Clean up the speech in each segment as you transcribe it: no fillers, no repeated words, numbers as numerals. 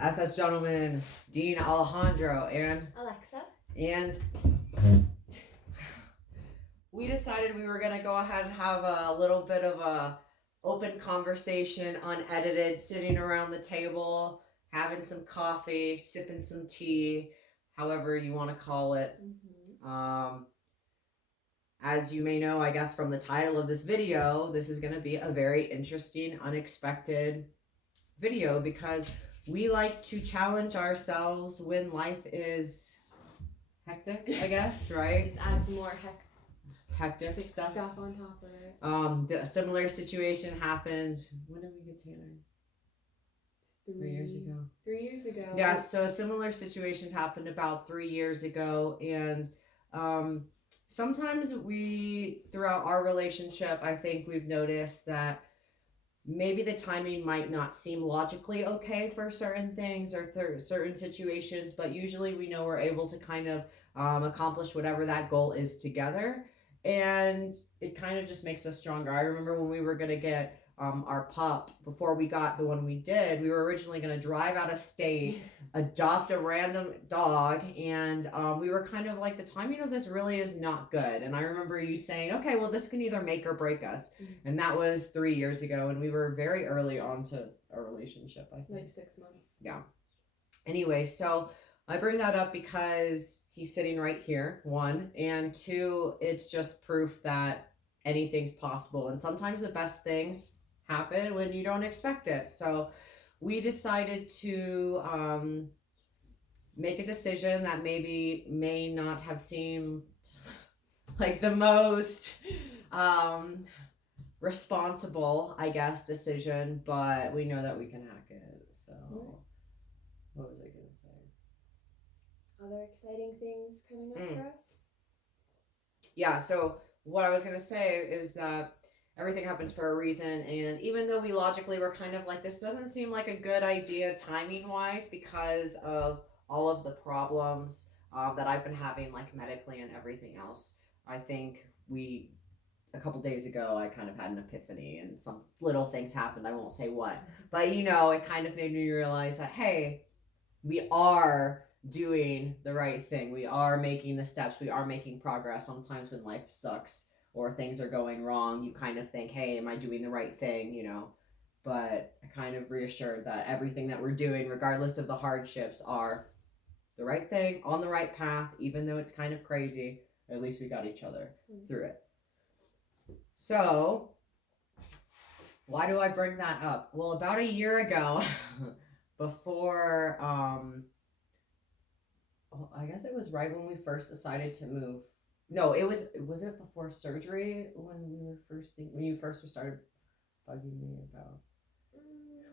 SS Gentleman, Dean Alejandro, and Alexa. And we decided we were gonna go ahead and have a little bit of a open conversation, unedited, sitting around the table, having some coffee, sipping some tea, however you want to call it. As you may know, I guess from the title of this video, this is going to be a very interesting, unexpected video because we like to challenge ourselves when life is hectic, I guess, right? Just add some more hectic stuff on top of it. A similar situation happened. When did we get Tanner? 3 years ago. 3 years ago. Yeah, so a similar situation happened about 3 years ago, and sometimes throughout our relationship, I think we've noticed that maybe the timing might not seem logically okay for certain things or certain situations, but usually we know we're able to kind of accomplish whatever that goal is together, and it kind of just makes us stronger. I remember when we were going to get our pup, before we got the one we did, we were originally going to drive out of state, adopt a random dog, and we were kind of like, the timing of this really is not good. And I remember you saying, okay, well, this can either make or break us. And that was 3 years ago, and we were very early on to our relationship, I think. Like 6 months. Yeah. Anyway, so I bring that up because he's sitting right here, one, and two, it's just proof that anything's possible. And sometimes the best things happen when you don't expect it. So we decided to make a decision that maybe may not have seemed like the most responsible, I guess, decision, but we know that we can hack it. So what was I going to say? Other exciting things coming up for us? Yeah, so what I was going to say is that everything happens for a reason, and even though we logically were kind of like, this doesn't seem like a good idea timing-wise because of all of the problems that I've been having, like medically and everything else, I think a couple days ago, I kind of had an epiphany, and some little things happened. I won't say what, but it kind of made me realize that, hey, we are doing the right thing. We are making the steps. We are making progress. Sometimes when life sucks or things are going wrong, you kind of think, hey, am I doing the right thing? But I kind of reassured that everything that we're doing, regardless of the hardships, are the right thing, on the right path, even though it's kind of crazy. At least we got each other through it. So, why do I bring that up? Well, about a year ago, before, I guess it was right when we first decided to move. No, was it before surgery when you first started bugging me about?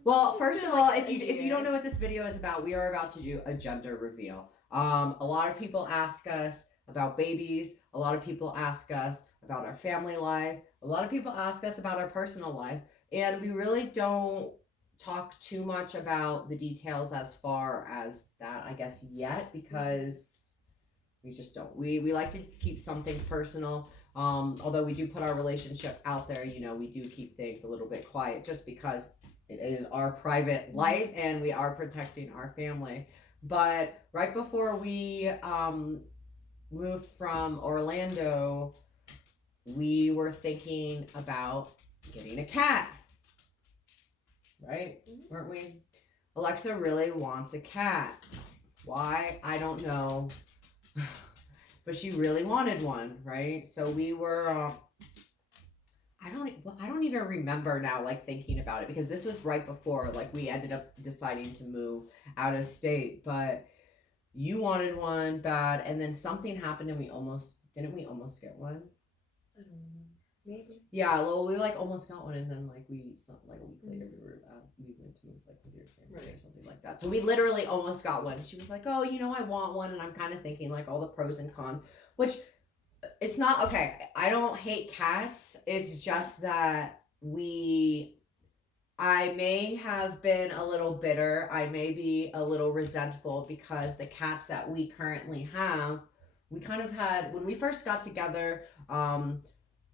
Well, first of all, if you don't know what this video is about, we are about to do a gender reveal. A lot of people ask us about babies. A lot of people ask us about our family life. A lot of people ask us about our personal life, and we really don't talk too much about the details as far as that, I guess, yet, because we just don't. We like to keep some things personal. Although we do put our relationship out there, we do keep things a little bit quiet just because it is our private life and we are protecting our family. But right before we moved from Orlando, we were thinking about getting a cat. Right? Weren't we? Alexa really wants a cat. Why? I don't know. But she really wanted one, right? So we were I don't even remember now, like, thinking about it, because this was right before, like, we ended up deciding to move out of state. But you wanted one bad, and then something happened, and didn't we almost get one? I don't know. Maybe. Yeah, well, we almost got one, and then a week later we went to move with your family or something like that. So we literally almost got one. She was like, "Oh, I want one," and I'm kind of thinking all the pros and cons, which it's not okay. I don't hate cats. It's just that I may have been a little bitter. I may be a little resentful because the cats that we currently have, we kind of had when we first got together.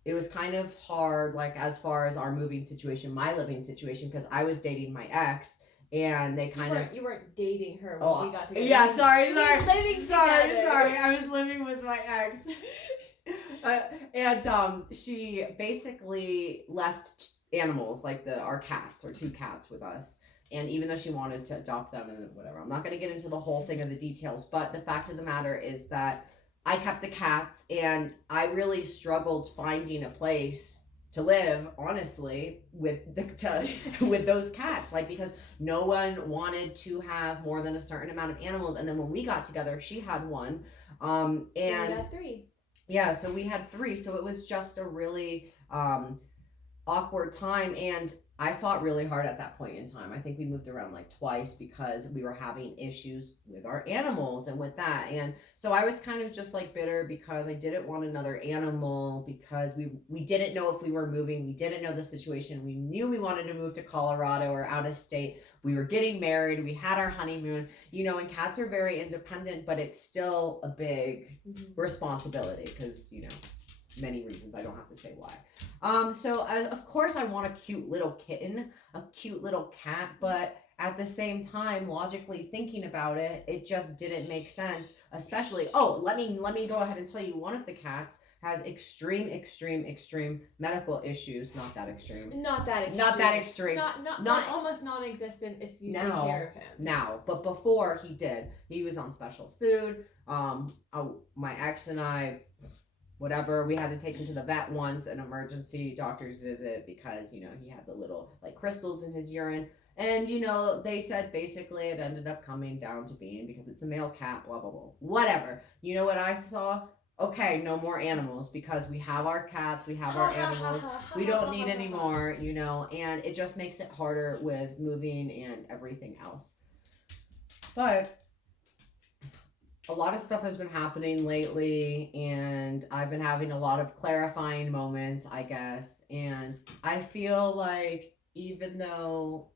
It was kind of hard, as far as our moving situation, my living situation, because I was dating my ex, and they kind of. You weren't dating her when we got together. Yeah, sorry. We were living together. Sorry. I was living with my ex. And she basically left animals like our cats or 2 cats with us. And even though she wanted to adopt them and whatever, I'm not going to get into the whole thing of the details. But the fact of the matter is that I kept the cats, and I really struggled finding a place to live, honestly, with with those cats, like, because no one wanted to have more than a certain amount of animals. And then when we got together, she had one, and so we got 3. Yeah, so we had 3, so it was just a really awkward time, and I fought really hard at that point in time. I think we moved around like twice because we were having issues with our animals and with that. And so I was kind of just like bitter because I didn't want another animal, because we didn't know if we were moving. We didn't know the situation. We knew we wanted to move to Colorado or out of state. We were getting married. We had our honeymoon, and cats are very independent, but it's still a big responsibility because, many reasons. I don't have to say why. So of course I want a cute little kitten, a cute little cat, but at the same time, logically thinking about it, it just didn't make sense. Especially, let me go ahead and tell you, one of the cats has extreme medical issues. Not that extreme. Not that extreme. Not almost non-existent if you take care of him. Now, but before he did, he was on special food. My ex and I, whatever, we had to take him to the vet once, an emergency doctor's visit, because he had the little like crystals in his urine, and they said basically it ended up coming down to being because it's a male cat, blah blah blah, whatever. You know what I saw? Okay, no more animals, because we have our cats, we have our animals, we don't need any more, and it just makes it harder with moving and everything else. But a lot of stuff has been happening lately, and I've been having a lot of clarifying moments, I guess. And I feel like, even though,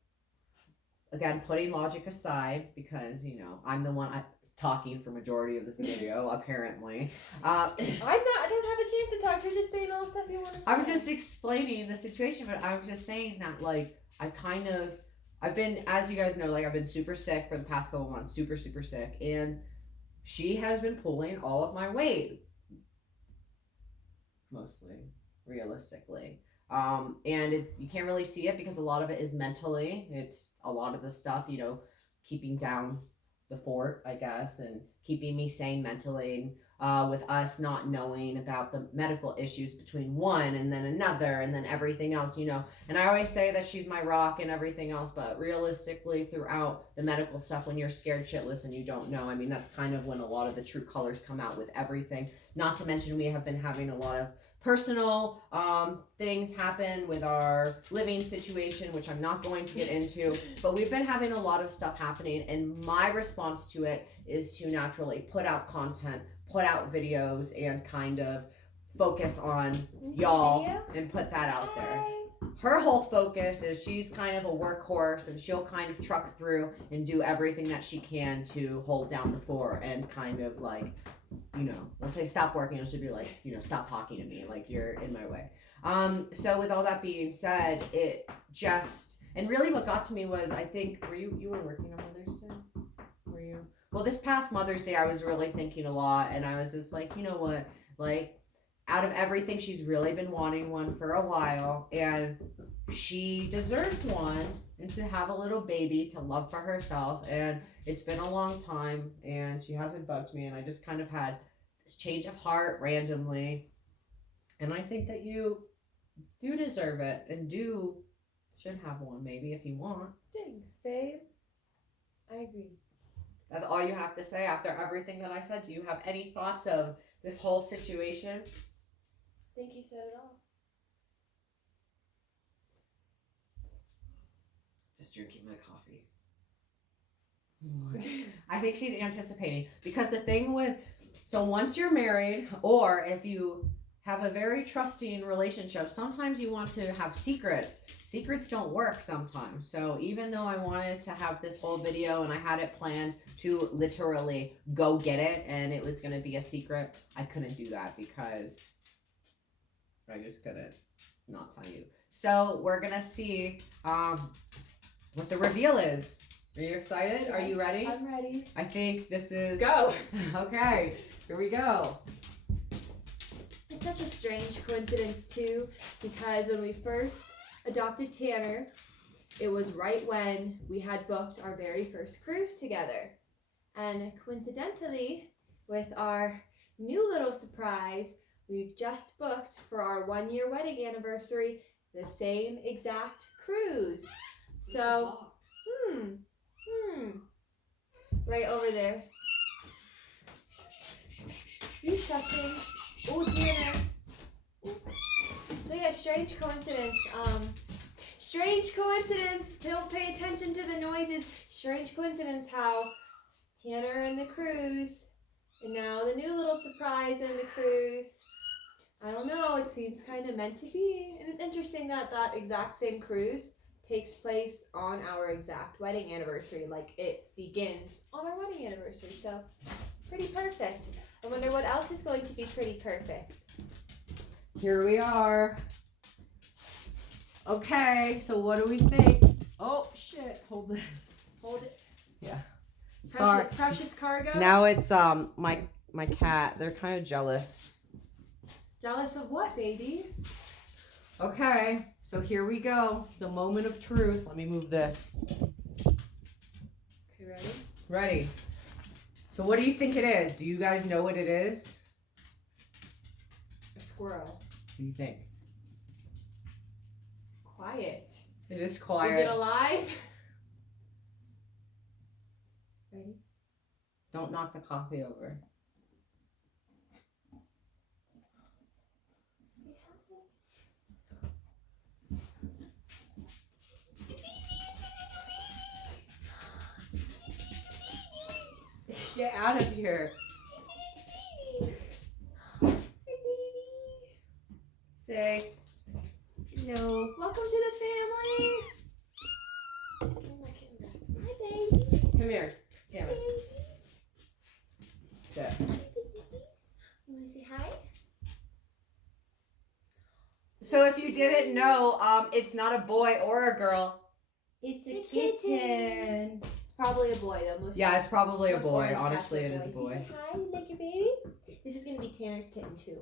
again, putting logic aside, because, I'm the one talking for majority of this video, apparently. I don't have a chance to talk. You're just saying all the stuff you want to say. I was just explaining the situation, but I was just saying that, like, I've been, as you guys know, like, I've been super sick for the past couple months, super sick, and she has been pulling all of my weight, mostly, realistically. And you can't really see it because a lot of it is mentally. It's a lot of the stuff, keeping down the fort, I guess, and keeping me sane mentally. With us not knowing about the medical issues between one and then another and then everything else, And I always say that she's my rock and everything else, but realistically, throughout the medical stuff, when you're scared shitless and you don't know, that's kind of when a lot of the true colors come out with everything. Not to mention, we have been having a lot of personal things happen with our living situation, which I'm not going to get into, but we've been having a lot of stuff happening, and my response to it is to naturally put out content, put out videos, and kind of focus on y'all and put that out there. Her whole focus is she's kind of a workhorse, and she'll kind of truck through and do everything that she can to hold down the fort and kind of like, we'll say stop working, and she'll be like, stop talking to me, like you're in my way. So with all that being said, it just, and really what got to me was, I think, you were working on Mother's Day? Were you? Well, this past Mother's Day, I was really thinking a lot, and I was just like, you know what, like, out of everything, she's really been wanting one for a while, and she deserves one, and to have a little baby to love for herself, and it's been a long time, and she hasn't bugged me, and I just kind of had this change of heart randomly, and I think that you do deserve it, and should have one, maybe, if you want. Thanks, babe. I agree. That's all you have to say after everything that I said. Do you have any thoughts of this whole situation? I think you said it all. Just drinking my coffee. I think she's anticipating, because the thing so once you're married, or if you have a very trusting relationship, sometimes you want to have secrets. Secrets don't work sometimes. So even though I wanted to have this whole video and I had it planned to literally go get it and it was going to be a secret, I couldn't do that because I just couldn't not tell you. So we're going to see what the reveal is. Are you excited? Yes, are you ready? I'm ready. I think this is... Go! Okay, here we go. It's such a strange coincidence, too, because when we first adopted Tanner, it was right when we had booked our very first cruise together. And coincidentally, with our new little surprise, we've just booked for our 1-year wedding anniversary the same exact cruise. So, right over there. You touching? Oh, Tanner. So yeah, strange coincidence. Strange coincidence. Don't pay attention to the noises. Strange coincidence how Tanner and the cruise, and now the new little surprise in the cruise. I don't know. It seems kind of meant to be, and it's interesting that that exact same cruise takes place on our exact wedding anniversary. Like it begins on our wedding anniversary. So pretty perfect. I wonder what else is going to be pretty perfect. Here we are. Okay, so what do we think? Oh, shit. Hold this. Hold it. Yeah. Sorry. Precious cargo. Now it's my cat. They're kind of jealous. Jealous of what, baby? Okay, so here we go. The moment of truth. Let me move this. Okay, ready? Ready. So what do you think it is? Do you guys know what it is? A squirrel. What do you think? It's quiet. It is quiet. Is it alive? Ready? Don't knock the coffee over. Get out of here. Say hello. Welcome to the family. Hi, baby. Come here, Tammy. Sit. You want to say hi? So if you didn't know, it's not a boy or a girl. It's a kitten. It's probably a boy, though. Yeah, it's probably a boy. Honestly, it is a boy. Say hi. You like your baby? This is going to be Tanner's kitten, too.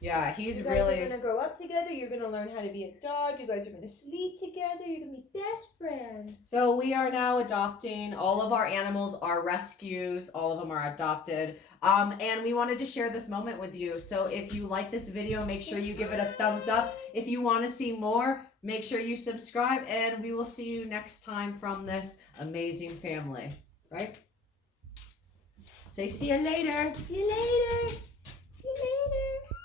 Yeah, he's you guys really... are going to grow up together. You're going to learn how to be a dog. You guys are going to sleep together. You're going to be best friends. So we are now adopting. All of our animals are rescues. All of them are adopted. And we wanted to share this moment with you. So if you like this video, make sure you give it a thumbs up. If you want to see more, make sure you subscribe. And we will see you next time from this amazing family. Right? Say see you later. See you later.